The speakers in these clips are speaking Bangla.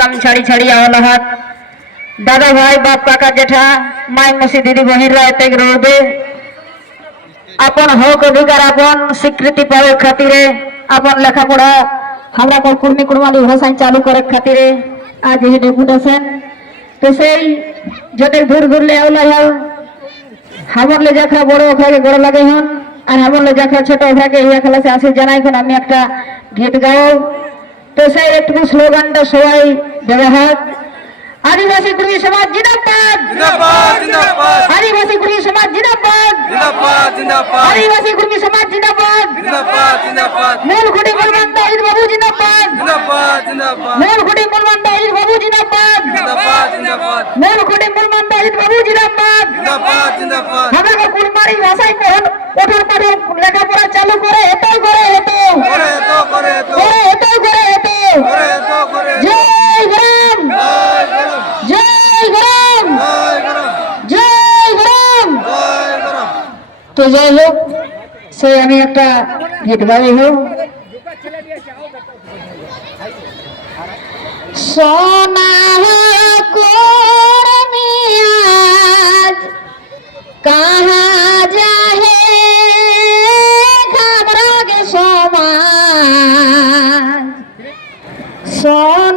কাম ছাড়ি ছাড়ি আওয়ালা হাত। দাদা ভাই, বাপ, কাকা, জেঠা, মাই, মসি, দিদি বহিনরা এতে আপন হক, অধিকার, আপন স্বীকৃতি পাওয়ার খাতিরে আপন লেখাপড়া আমরা কোন কুর্মি কুড়মালি ভাষায় চালু করার খাতিরে আজ এই ডেপুটেশন তো সেই যত দূর ঘুরলে আওলা যাও হামর লে যাখা বড় ওখানে বড় লাগে হন, আর হামর লে যাখা ছোট ওখানে ইয়া খেলাতে আসে জানাই আমি একটা গীত গাও। তো সেই একটু স্লোগানটা সবাই ব্যবহার আদিবাসী কুড়ি সমাজ জিন্দাবাদ। আদিবাসী কুড়ি সমাজ জিন্দাবাদ। আদিবাসী কুড়ি সমাজ জিন্দাবাদ। মূল খুঁটি মুলমান তাহিদ বাবু জিন্দাবাদ মূল খুঁটি মুলমান তাহিদ বাবু জিন্দাবাদ জিন্দাবাদ জিন্দাবাদ মূলখুঁটি মুলমান তাহিদ বাবু জিন্দাবাদ জিন্দাবাদ জিন্দাবাদ আমাকে কুলমারি ভাষায় কোন ওঠার পরে লেখাপড়া চালু করে এত করে এত করে তো করে তো করে এত করে এত করে তো করে জয় গ্রাম জয় গরম জয় গ্রাম জয় গরম জয় গ্রাম জয় গরম তো যাই হোক সেই আমি একটা গীত গাই হোক সোনা কর্মী আজ কাহা যাহে ঘাবরাগ সমাজ সোনা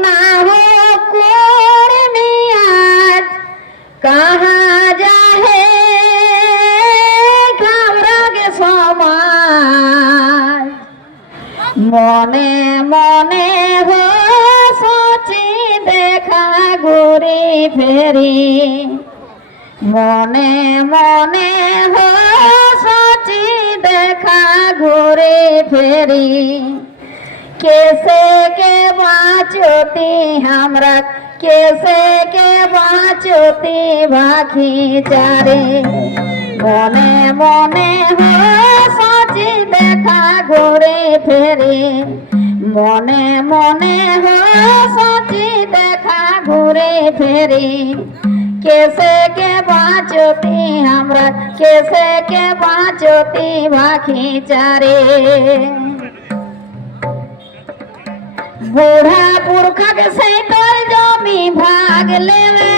মনে মনে সচি দেখা ঘুরি ফেরি। মনে মনে সচি দেখা ঘুরি ফেরি। কেসে কে বাঁচতি আমরা, কেসে কে বাঁচতি বাকি চারে। মনে মনে হয় আজি দেখা ঘুরে ফেরে। মনে মনে হসি দেখা ঘুরে ফেরে। কেসে কে বাঁচতি আমরা, কেসে কে বাঁচতি পাখি চারে। বুড়া পুরখাক সেই তোর জমি ভাগ লেবে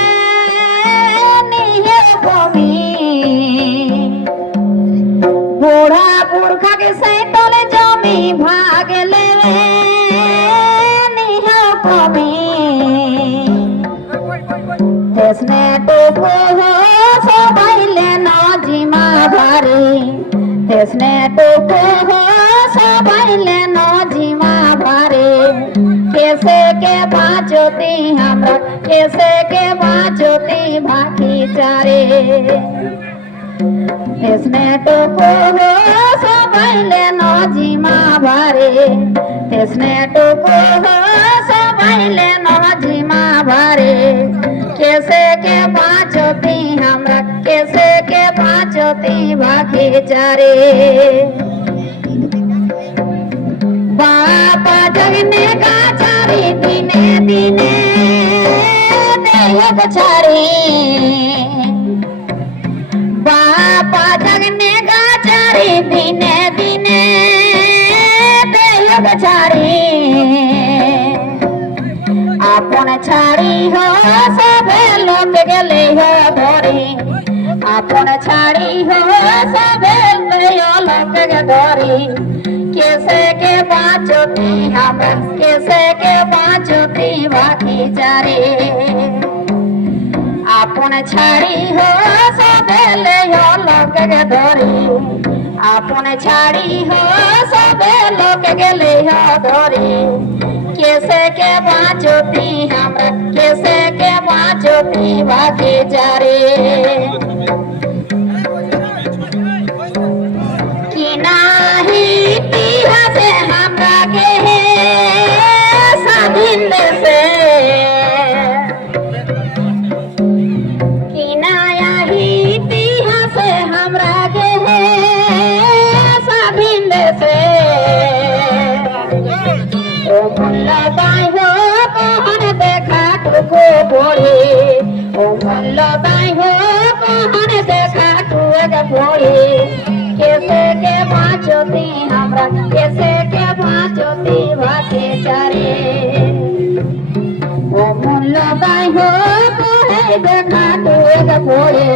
নিয়ে বমি। বুড়া তুমি তেসনে টুকু সবাইলে নজিমা ভারে তেসনে টুকু সবাইলে নজিমা ভারে কেসে কে বাঁচতি আমরা, কেসে কে বাঁচতি বাকি চারে। তেসনে টুকু সবাইলে নজিমা ভারে তেসনে টুকু सबाइले नजिमा भारी कैसे के बाँचोती हमरा कैसे के बाँचोती भाखी चारे। बापा जगने का चारी दिने दिने देहक चारी। बापा जगने का चारी दिने दिने देहक चारी। আপন ছাড়ি হো, সবে লোক গেলে হো ধরি। আপন ছাড়ি হো, সবে লোক গে ধরি। কেসে কে বাঁচতি আমরা, কেসে কে বাঁচতি বাকি চারে। আপন ছাড়ি হো, সবে লোক গে ধরি। আপন ছাড়ি হো, সবে লোক গেলে হো ধরি। कैसे के बाँचो पी हम कैसे के बाँचो पी वाजी जा रे পড়ে। ও মোল্লা বাইহ কহন দেখা টুক পড়ে। কেসে কে বাঁচতি আমরা, কেসে কে বাঁচতি ভাতে চারে। অমূল্য গাই হোক দেখা পড়ে।